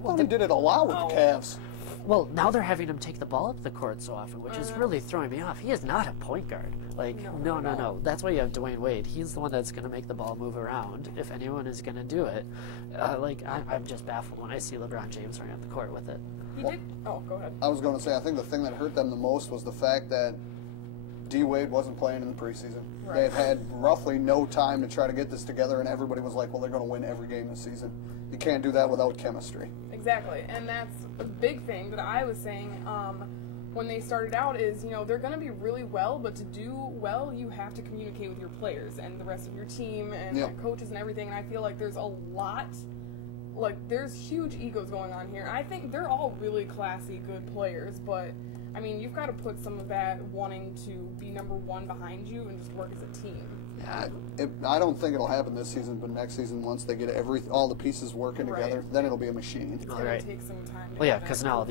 Well, he did it a lot with the Cavs. Well, now they're having him take the ball up the court so often, which is really throwing me off. He is not a point guard. Like, no. That's why you have Dwayne Wade. He's the one that's going to make the ball move around, if anyone is going to do it. I'm just baffled when I see LeBron James running up the court with it. He did. Oh, go ahead. I was going to say, I think the thing that hurt them the most was the fact that D-Wade wasn't playing in the preseason. Right. They've had roughly no time to try to get this together, and everybody was like, well, they're going to win every game this season. You can't do that without chemistry. Exactly, and that's a big thing that I was saying when they started out is, they're going to be really well, but to do well, you have to communicate with your players and the rest of your team and your coaches and everything, and I feel like there's a lot, there's huge egos going on here. I think they're all really classy, good players, but I mean, you've got to put some of that wanting to be number one behind you and just work as a team. Yeah, I don't think it'll happen this season, but next season, once they get all the pieces working together, then it'll be a machine. It's going to take some time. Well, yeah, because now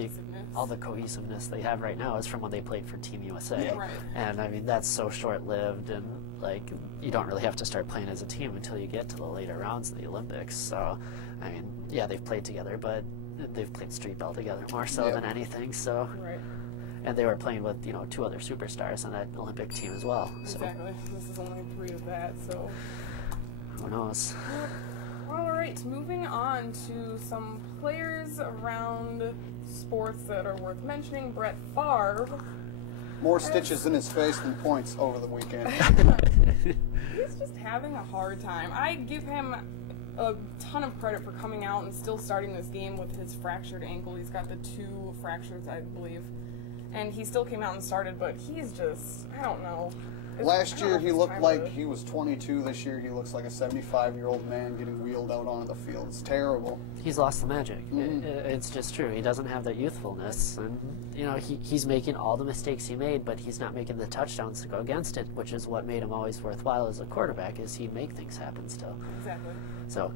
all the cohesiveness they have right now is from when they played for Team USA. Yeah. Right. And, I mean, that's so short-lived, and, you don't really have to start playing as a team until you get to the later rounds of the Olympics. So, I mean, yeah, they've played together, but they've played street ball together more so than anything, so... Right. And they were playing with, 2 other superstars on that Olympic team as well. Exactly. So. This is only 3 of that, so... Who knows? All right, moving on to some players around sports that are worth mentioning. Brett Favre. More stitches in his face than points over the weekend. He's just having a hard time. I give him a ton of credit for coming out and still starting this game with his fractured ankle. He's got the 2 fractures, I believe. And he still came out and started, but he's just, I don't know. Last year he looked like he was 22. This year he looks like a 75-year-old man getting wheeled out onto the field. It's terrible. He's lost the magic. It's just true. He doesn't have that youthfulness. And, he's making all the mistakes he made, but he's not making the touchdowns to go against it, which is what made him always worthwhile as a quarterback, is he'd make things happen still. Exactly. So...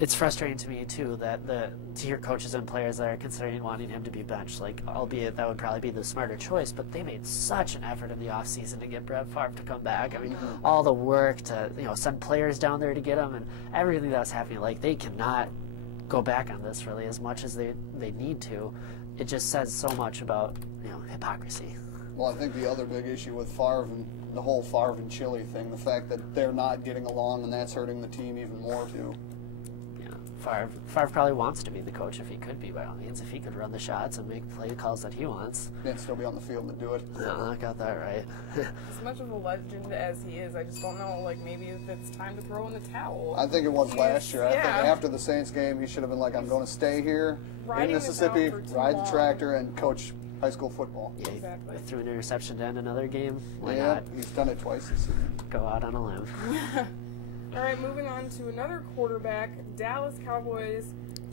it's frustrating to me too that to hear coaches and players that are considering wanting him to be benched, albeit that would probably be the smarter choice, but they made such an effort in the offseason to get Brett Favre to come back. I mean, all the work to send players down there to get him and everything that was happening. They cannot go back on this really as much as they need to. It just says so much about hypocrisy. Well, I think the other big issue with Favre and the whole Favre and Chili thing, the fact that they're not getting along, and that's hurting the team even more, too. Yeah, Favre probably wants to be the coach if he could be, by all means. If he could run the shots and make play calls that he wants. And still be on the field to do it. No, I got that right. As much of a legend as he is, I just don't know, maybe if it's time to throw in the towel. I think it was last year. I think after the Saints game, he should have been like, I'm going to stay here in Mississippi, ride the tractor, and coach high school football. Yeah, exactly. Threw an interception to end another game. Why yeah, not? He's done it twice this season. Go out on a limb. All right, moving on to another quarterback, Dallas Cowboys,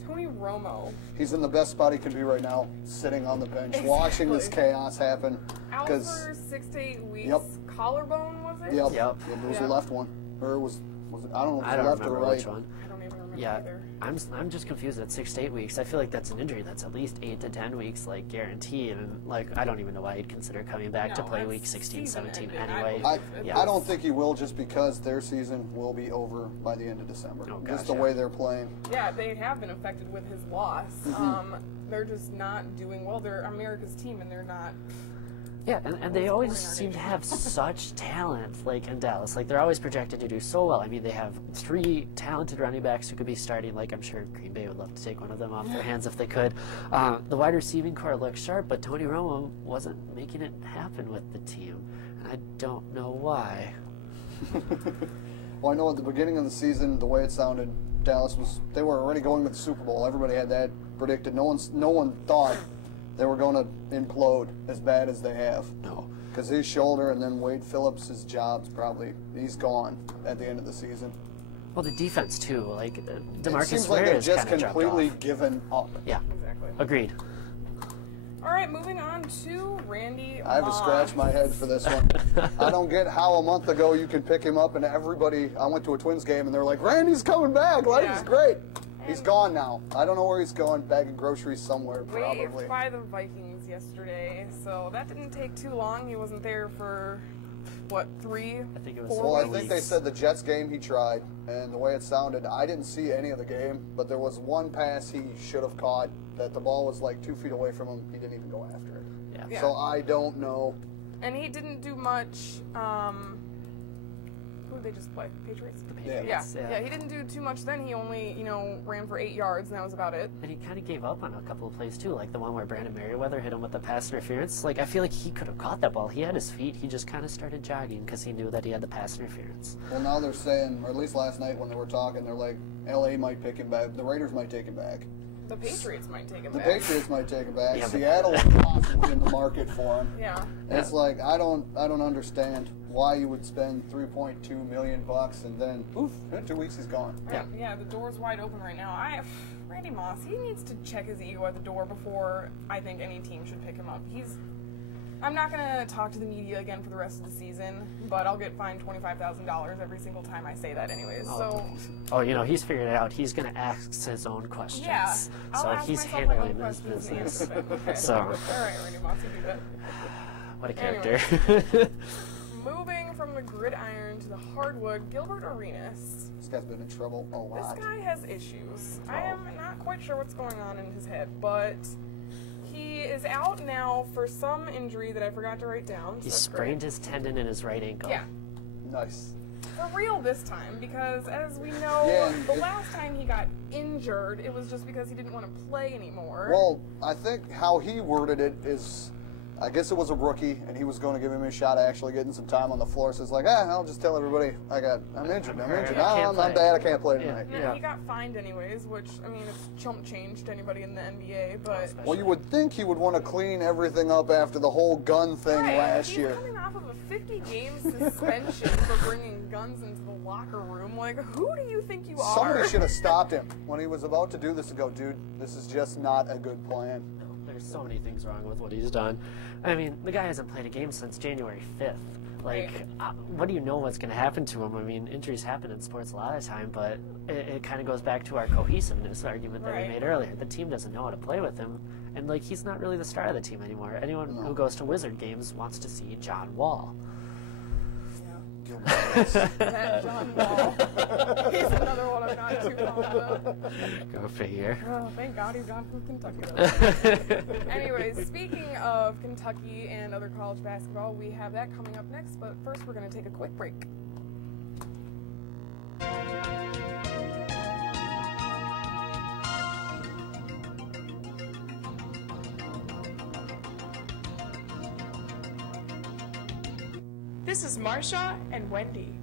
Tony Romo. He's in the best spot he can be right now, sitting on the bench, watching this chaos happen. Out for 6 to 8 weeks. Yep. Collarbone, was it? Yep. It was the left one. Or was it, I don't know if it was left or right. Which one. I don't even remember either. I'm just confused at 6 to 8 weeks. I feel like that's an injury that's at least 8 to 10 weeks, guaranteed. And, I don't even know why he'd consider coming back to play week 16, 17 anyway. I don't think he will, just because their season will be over by the end of December. Oh, just the way they're playing. Yeah, they have been affected with his loss. They're just not doing well. They're America's team, and they're not... Yeah, and they always seem to have such talent, in Dallas. They're always projected to do so well. I mean, they have 3 talented running backs who could be starting. I'm sure Green Bay would love to take one of them off their hands if they could. The wide receiving core looks sharp, but Tony Romo wasn't making it happen with the team. And I don't know why. Well, I know at the beginning of the season, the way it sounded, they were already going to the Super Bowl. Everybody had that predicted. No one thought they were going to implode as bad as they have. No. Because his shoulder and then Wade Phillips, his job's he's gone at the end of the season. Well, the defense, too. DeMarcus it seems Ware like they've has just kind of completely given up. Yeah. Exactly. Agreed. All right, moving on to Randy I have to scratch my head for this one. I don't get how a month ago you could pick him up and everybody, I went to a Twins game and they're like, Randy's coming back, life is great. He's gone now. I don't know where he's going, bagging groceries somewhere probably. Waived by the Vikings yesterday, so that didn't take too long. He wasn't there for what, 3? I think it was 4 Well, I weeks? think they said the Jets game he tried, and the way it sounded, I didn't see any of the game, but there was one pass he should have caught that the ball was like 2 feet away from him. He didn't even go after it. Yeah. So I don't know. And he didn't do much. Who did they just play? Patriots? The Patriots, Yeah, he didn't do too much then. He only, ran for 8 yards, and that was about it. And he kind of gave up on a couple of plays, too, like the one where Brandon Merriweather hit him with the pass interference. Like, I feel like he could have caught that ball. He had his feet. He just kind of started jogging because he knew that he had the pass interference. Well, now they're saying, or at least last night when they were talking, they're like, L.A. might pick him back. The Raiders might take him back. The Patriots might take him The back. Patriots might take him back. Yeah, but- Seattle is possibly in the market for him. Yeah. And it's like I don't understand why you would spend $3.2 million and then poof, in 2 weeks he's gone. Yeah, the door's wide open right now. Randy Moss, he needs to check his ego at the door before I think any team should pick him up. I'm not going to talk to the media again for the rest of the season, but I'll get fined $25,000 every single time I say that anyways. Oh, he's figured it out. He's going to ask his own questions. Yeah, I'll so ask he's myself my own handling his questions business. at the end of it. Okay. So, All right, Randy Moss, you do that. what a character. Moving from the gridiron to the hardwood, Gilbert Arenas. This guy's been in trouble a lot. This guy has issues. I am not quite sure what's going on in his head, but he is out now for some injury that I forgot to write down. He sprained his tendon in his right ankle. Yeah. Nice. For real this time, because as we know, the last time he got injured, it was just because he didn't want to play anymore. Well, I think how he worded it is, I guess it was a rookie, and he was going to give him a shot at actually getting some time on the floor. So it's like, I'll just tell everybody I'm injured. I'm bad. I can't play tonight. Yeah, he got fined anyways, which, it's chump change to anybody in the NBA, but... Well, you would think he would want to clean everything up after the whole gun thing last year. He's coming off of a 50-game suspension for bringing guns into the locker room. Like, who do you think you are? Somebody should have stopped him when he was about to do this and go, dude, this is just not a good plan. There's so many things wrong with what he's done. The guy hasn't played a game since January 5th. What do you know what's going to happen to him? Injuries happen in sports a lot of the time, but it kind of goes back to our cohesiveness argument that we made earlier. The team doesn't know how to play with him, and he's not really the star of the team anymore. Anyone who goes to Wizard games wants to see John Wall. That John Wall. He's another one I'm not too fond of. Go figure. Oh, thank God he's gone from Kentucky. Anyways, speaking of Kentucky and other college basketball, we have that coming up next, but first we're going to take a quick break. This is Marsha and Wendy.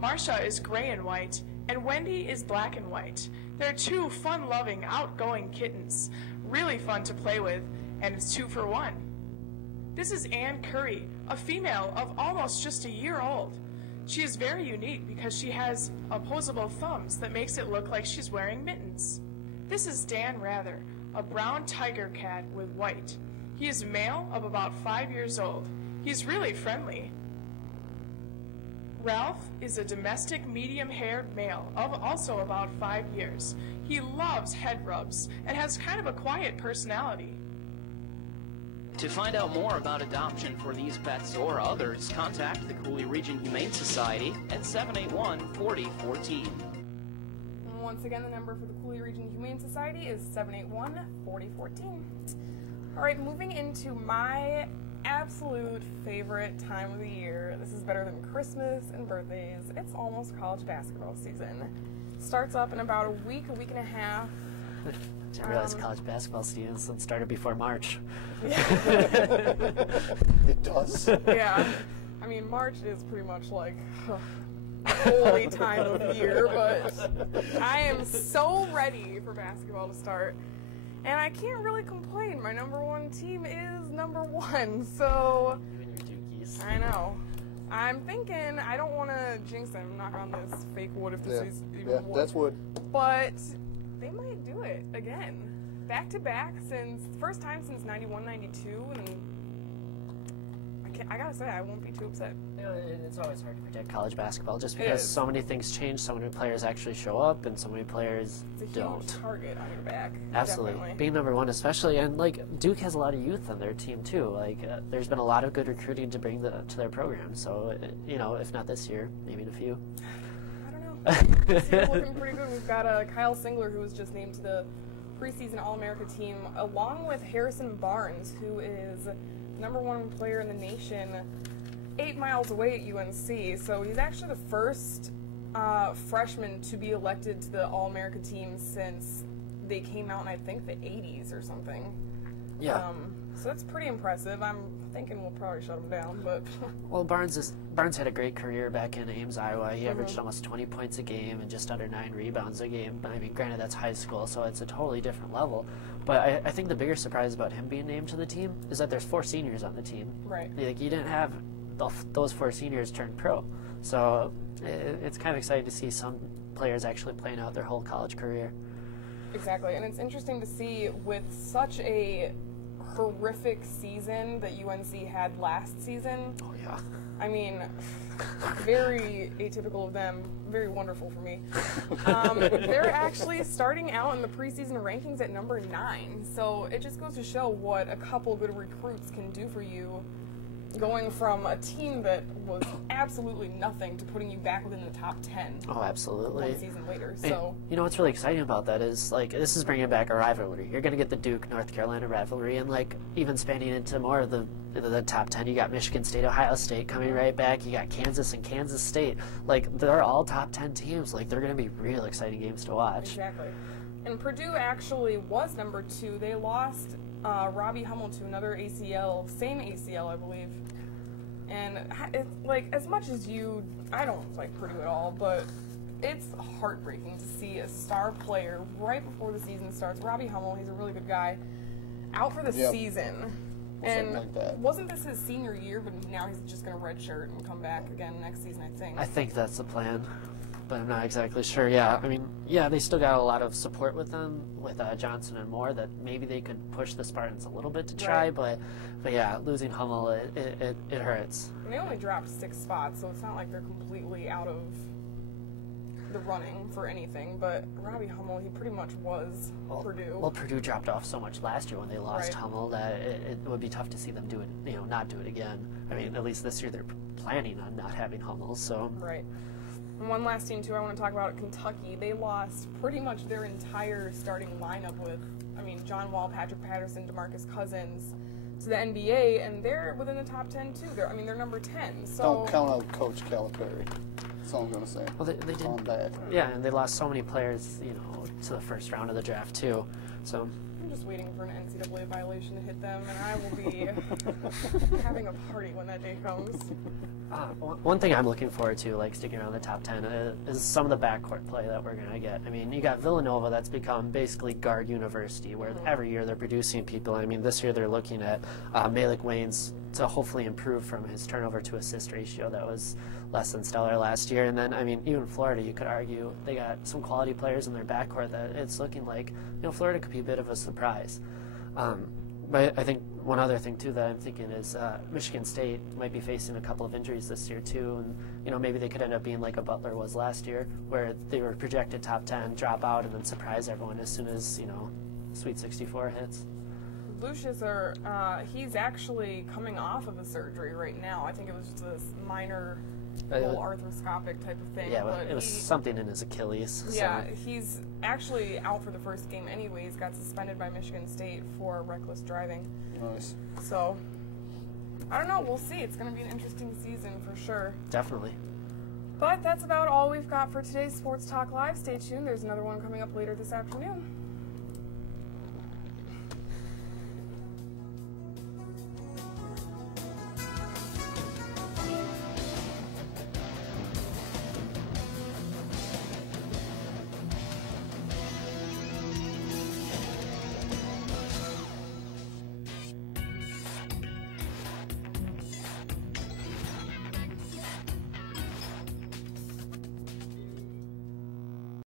Marsha is gray and white, and Wendy is black and white. They're two fun-loving, outgoing kittens, really fun to play with, and it's 2 for 1. This is Ann Curry, a female of almost just a year old. She is very unique because she has opposable thumbs that makes it look like she's wearing mittens. This is Dan Rather, a brown tiger cat with white. He is male of about 5 years old. He's really friendly. Ralph is a domestic medium-haired male of also about 5 years. He loves head rubs and has kind of a quiet personality. To find out more about adoption for these pets or others, contact the Cooley Region Humane Society at 781-4014. Once again, the number for the Cooley Region Humane Society is 781-4014. All right, moving into my absolute favorite time of the year. This is better than Christmas and birthdays. It's almost college basketball season. Starts up in about a week and a half. Didn't realize college basketball season started before March. It does. Yeah. March is pretty much like holy time of year, but I am so ready for basketball to start. And I can't really complain. My number one team is number one, so... You and your Dukies. I know. I'm thinking, I don't want to jinx them, knock on this fake wood if this is even wood. That's wood. But they might do it again. Back to back since, first time since 91, 92, and I I gotta say, I won't be too upset. You know, it's always hard to predict college basketball just because so many things change, so many players actually show up, and so many players don't. It's a huge target on your back. Absolutely. Definitely. Being number one especially, and like Duke has a lot of youth on their team too. Like there's been a lot of good recruiting to bring to their program. So, you know, if not this year, maybe in a few. I don't know. This year's looking pretty good. We've got Kyle Singler, who was just named to the preseason All-America team, along with Harrison Barnes, who is #1 player in the nation, 8 miles away at UNC. So he's actually the first freshman to be elected to the All-America team since they came out in, I think, the 80s or something. Yeah. So that's pretty impressive. I'm thinking we'll probably shut him down, but... Well, Barnes had a great career back in Ames, Iowa. He averaged almost 20 points a game and just under 9 rebounds a game. I mean, granted, that's high school, so it's a totally different level. But I think the bigger surprise about him being named to the team is that there's 4 seniors on the team. Right. Like, you didn't have those 4 seniors turn pro. So it's kind of exciting to see some players actually playing out their whole college career. Exactly, and it's interesting to see with such a horrific season that UNC had last season. Oh, yeah. I mean, very atypical of them, very wonderful for me. They're actually starting out in the preseason rankings at number 9, so it just goes to show what a couple good recruits can do for you, going from a team that was absolutely nothing to putting you back within the top 10. Oh, absolutely. 1 season later. And, so you know what's really exciting about that is, like, this is bringing back a rivalry. You're going to get the Duke-North Carolina rivalry, and, like, even spanning into more of the top 10, you got Michigan State, Ohio State coming right back. You got Kansas and Kansas State. Like, they're all top 10 teams. Like, they're going to be real exciting games to watch. Exactly. And Purdue actually was number 2. They lost Robbie Hummel to another ACL, same ACL, I believe. And it's like, as much as I don't like Purdue at all, but it's heartbreaking to see a star player right before the season starts. Robbie Hummel, he's a really good guy, out for the season. And wasn't this his senior year, but now he's just going to redshirt and come back again next season, I think. I think that's the plan, but I'm not exactly sure. Yeah, I mean, yeah, they still got a lot of support with them, with Johnson and Moore, that maybe they could push the Spartans a little bit to try, but yeah, losing Hummel, it hurts. And they only dropped 6 spots, so it's not like they're completely out of the running for anything, but Robbie Hummel, he pretty much was Purdue. Well, Purdue dropped off so much last year when they lost Hummel that it would be tough to see them do it, not do it again. I mean, at least this year they're planning on not having Hummel, so. Right. And one last team, too, I want to talk about Kentucky. They lost pretty much their entire starting lineup with, John Wall, Patrick Patterson, DeMarcus Cousins to the NBA, and they're within the top 10, too. They're number 10. So don't count out Coach Calipari. That's all I'm going to say. Well, they did. On bad. Yeah, and they lost so many players, to the first round of the draft, too. So I'm just waiting for an NCAA violation to hit them, and I will be having a party when that day comes. One thing I'm looking forward to, like sticking around the top 10, is some of the backcourt play that we're going to get. I mean, you got Villanova, that's become basically guard university, where every year they're producing people. I mean, this year they're looking at Malik Waynes to hopefully improve from his turnover to assist ratio that was less than stellar last year. And then, even Florida, you could argue they got some quality players in their backcourt that it's looking like, Florida could be a bit of a surprise. But I think one other thing, too, that I'm thinking is Michigan State might be facing a couple of injuries this year, too. And, maybe they could end up being like a Butler was last year, where they were projected top 10, drop out, and then surprise everyone as soon as, Sweet 64 hits. Lucius, he's actually coming off of a surgery right now. I think it was just this minor arthroscopic type of thing. Yeah, but it was something in his Achilles. Yeah, he's actually out for the first game anyways. Got suspended by Michigan State for reckless driving. Nice. So, I don't know. We'll see. It's going to be an interesting season for sure. Definitely. But that's about all we've got for today's Sports Talk Live. Stay tuned. There's another one coming up later this afternoon.